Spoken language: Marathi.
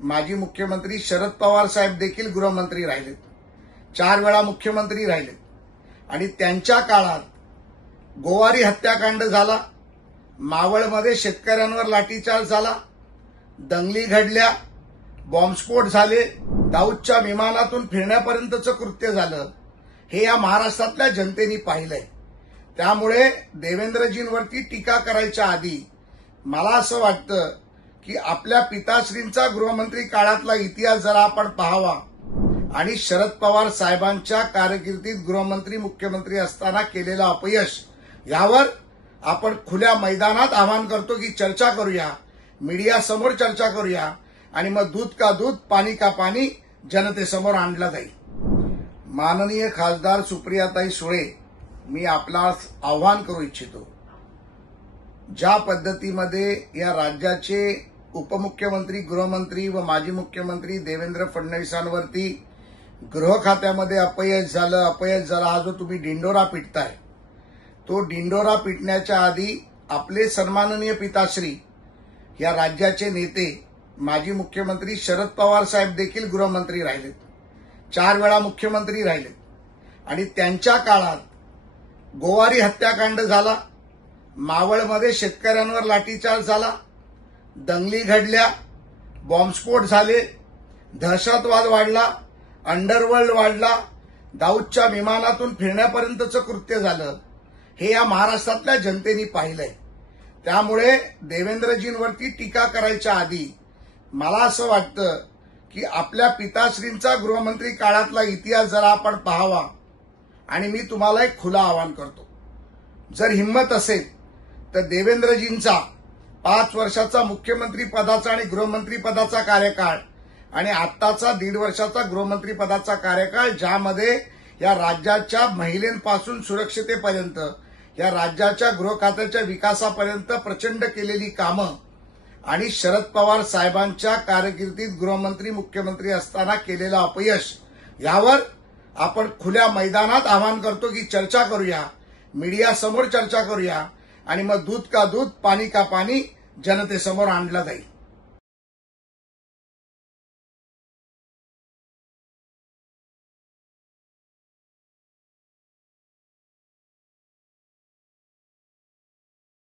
माजी मुख्यमंत्री शरद पवार साहेब देखील गृहमंत्री राहिलेत, 4 वेळा मुख्यमंत्री राहिलेत आणि त्यांच्या काळात गोवारी हत्याकांड झाला, मावळमध्ये शेतकऱ्यांवर लाठीचार्ज झाला, दंगली घडल्या, बॉम्बस्फोट झाले, दाऊदच्या विमानातून फिरण्यापर्यंतचं कृत्य झालं, हे या महाराष्ट्रातल्या जनतेने पाहिलंय। त्यामुळे देवेंद्रजींवरती टीका करायच्या आधी मला असं वाटतं की आपल्या पिताश्रींचा गृहमंत्री काळातला इतिहास जरा आपण पाहावा आणि शरद पवार साहेबांच्या कारकिर्दीत गृहमंत्री मुख्यमंत्री असताना केलेलं अपयश यावर आपण खुल्या मैदानात आवाहन करतो की चर्चा करूया, मीडियासमोर चर्चा करूया आणि मग दूध का दूध पाणी का पाणी जनतेसमोर आणलं जाईल। माननीय खासदार सुप्रियाताई सुळे, मी आपला आव्हान करू इच्छितो, ज्या पद्धतीमध्ये या राज्याचे उपमुख्यमंत्री, गृहमंत्री व माजी मुख्यमंत्री देवेंद्र फडणवीसांवरती गृह खात्यामध्ये अपयश झालं हा जो तुम्ही डिंडोरा पिटताय, तो डिंडोरा पिटण्याच्या आधी आपले सन्माननीय पिताश्री या राज्याचे नेते माजी मुख्यमंत्री शरद पवार साहेब देखील गृहमंत्री राहिलेत, 4 वेळा मुख्यमंत्री राहिलेत आणि त्यांच्या काळात गोवारी हत्याकांड झाला, मावळमध्ये शेतकऱ्यांवर लाठीचार्ज झाला, दंगली घडल्या, बॉम्बस्फोट झाले, दहशतवाद वाढला, अंडरवर्ल्ड वाढला, दाऊदच्या विमानातून फिरण्यापर्यंतचं कृत्य झालं, हे या महाराष्ट्रातल्या जनतेने पाहिलंय। त्यामुळे देवेंद्रजींवरती टीका करायच्या आधी मला असं वाटतं की आपल्या पिताश्रींचा गृहमंत्री काळातला इतिहास जरा आपण पाहावा आणि मी तुम्हाला एक खुलं आवाहन करतो, जर हिंमत असेल तर देवेंद्रजींचा 5 वर्षाचा मुख्यमंत्री पदाचा आणि गृहमंत्री पदाचा कार्यकाळ आणि आत्ताचा 1.5 वर्षाचा गृहमंत्री पदाचा कार्यकाळ, ज्यामध्ये या राज्याच्या महिलांपासून सुरक्षितेपर्यंत, या राज्याच्या गृह खात्याच्या विकासापर्यंत प्रचंड केलेली कामं आणि शरद पवार साहेबांच्या कारकिर्दीत गृहमंत्री मुख्यमंत्री असताना केलेलं अपयश यावर आपण खुल्या मैदानात आवाहन करतो की चर्चा करूया, मीडियासमोर चर्चा करूया आणि मग दूध का दूध पाणी का पाणी जनतेसमोर आणलं जाईल।